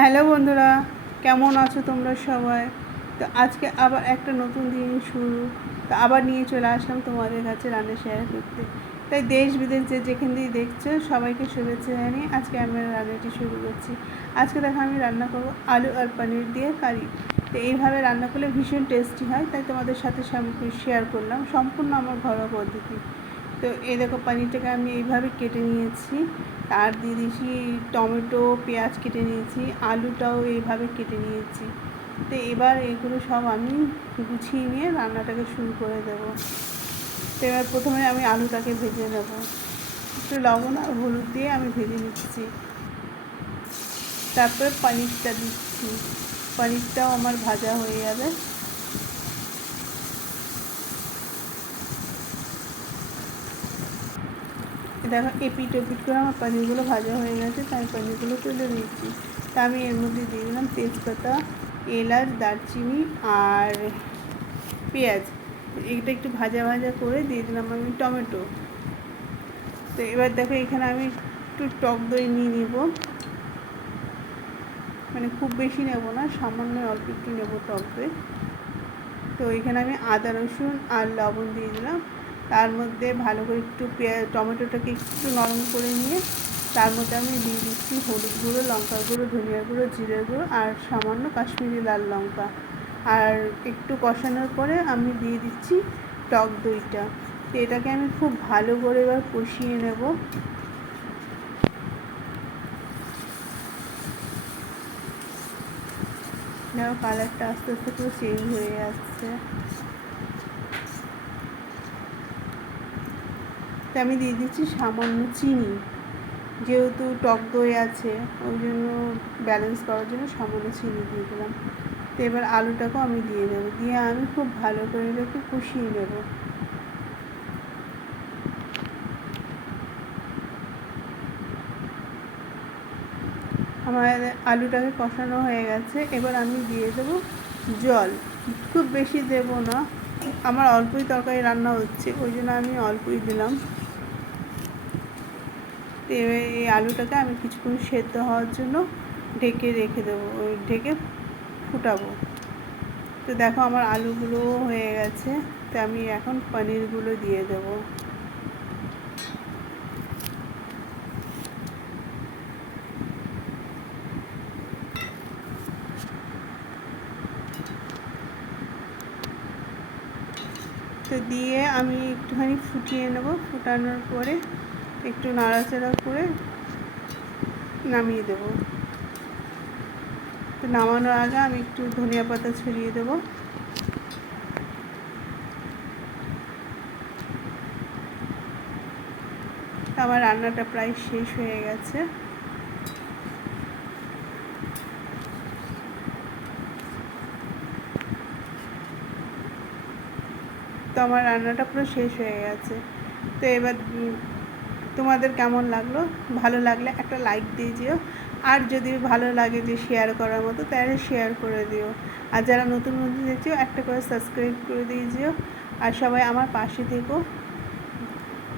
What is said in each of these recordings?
Hello বন্ধুরা, কেমন আছো তোমরা সবাই? তো আজকে আবার একটা নতুন দিন শুরু। তো আবার নিয়ে চলে আসলাম তোমাদের কাছে রান্না শেয়ার করতে। তাই দেশ বিদেশ যে যেখান দিয়ে দেখছ, সবাইকে শুভেচ্ছা জানিয়ে আজকে আমি রান্নাটি শুরু করছি। আজকে দেখো আমি রান্না করব আলু আর পনির দিয়ে কারি। তো এইভাবে রান্না করলে ভীষণ টেস্টি হয়, তাই তোমাদের সাথে শেয়ার করলাম। সম্পূর্ণ আমার ঘরোয়া পদ্ধতি। তো এই দেখো পনিরটাকে আমি এইভাবে কেটে নিয়েছি। আর দিয়ে দিয়েছি টমেটো, পেঁয়াজ কেটে নিয়েছি, আলুটাও এইভাবে কেটে নিয়েছি। তো এবার এগুলো সব আমি গুছিয়ে নিয়ে রান্নাটাকে শুরু করে দেব। তো এবার প্রথমে আমি আলুটাকে ভেজে নেব। একটু লবণ আর হলুদ দিয়ে আমি ভেজে নিচ্ছি। তারপরে পনিরটা দিচ্ছি। পনিরটাও আমার ভাজা হয়ে যাবে। দেখো এপিট ওপিট করে আমার পনিরগুলো ভাজা হয়ে গেছে, তাই পনিরগুলো তুলে নিচ্ছি। তা আমি এর মধ্যে দিয়ে দিলাম তেজপাতা, এলাচ, দারচিনি আর পেঁয়াজ। এটা একটু ভাজা ভাজা করে দিয়ে দিলাম আমি টমেটো। তো এবার দেখো এখানে আমি একটু টক দই নিয়ে নেব। মানে খুব বেশি নেব না, সামান্য অল্প একটু নেব টক দই। তো এখানে আমি আদা রসুন আর লবণ দিয়ে দিলাম। তার মধ্যে ভালো করে একটু পেঁয়াজ টমেটোটাকে একটু নরম করে নিয়ে তার মধ্যে আমি দিয়ে দিচ্ছি হলুদ গুঁড়ো, লঙ্কা গুঁড়ো, ধনিয়া গুঁড়ো, জিরে গুঁড়ো আর সামান্য কাশ্মীরি লাল লঙ্কা। আর একটু কষানোর পরে আমি দিয়ে দিচ্ছি টক দইটা। তো এটাকে আমি খুব ভালো করে এবার কষিয়ে নেব। কালারটা আস্তে আস্তে পুরো চেঞ্জ হয়ে যাচ্ছে আমি দিয়ে দিচ্ছি সামান্য চিনি। যেহেতু টক দই আছে, ওই জন্য ব্যালেন্স করার জন্য সামান্য চিনি দিয়ে দিলাম। তো এবার আলুটাকেও আমি দিয়ে দেবো দিয়ে আমি খুব ভালো করে এটাকে কষিয়ে নেব। আমার আলুটাকে কষানো হয়ে গেছে। এবার আমি দিয়ে দেবো জল। খুব বেশি দেব না। আমার অল্পই তরকারি রান্না হচ্ছে, ওই জন্য আমি অল্পই দিলাম। এই আলুটাকে আমি কিছুক্ষণ সেদ্ধ হওয়ার জন্য ঢেকে রেখে দেবো ঢেকে ফুটাবো। তো দেখো আমার আলুগুলো হয়ে গেছে, তো আমি এখন পনিরগুলো দিয়ে দেবো। তো দিয়ে আমি একটুখানি ফুটিয়ে নেব, ফুটানোর পরে একটু নাড়াচাড়া করে নামিয়ে দেব। তো নামানোর আগে আমি একটু ধনিয়া পাতা ছড়িয়ে দেব। আমার রান্নাটা প্রায় শেষ হয়ে গেছে। তো আমার রান্নাটা পুরো শেষ হয়ে গেছে। তো এবার তোমাদের কেমন লাগল? ভালো লাগলে একটা লাইক দিয়ে যেও আর যদি ভালো লাগে যে শেয়ার করার মতো, তাহলে শেয়ার করে দিও। আর যারা নতুন নতুন দেখছ, একটা করে সাবস্ক্রাইব করে দিয়ে যেও আর সবাই আমার পাশে থেকো।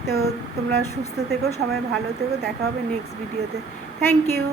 তো তোমরা সুস্থ থেকো, সবাই ভালো থেকো। দেখা হবে নেক্সট ভিডিওতে থ্যাংক ইউ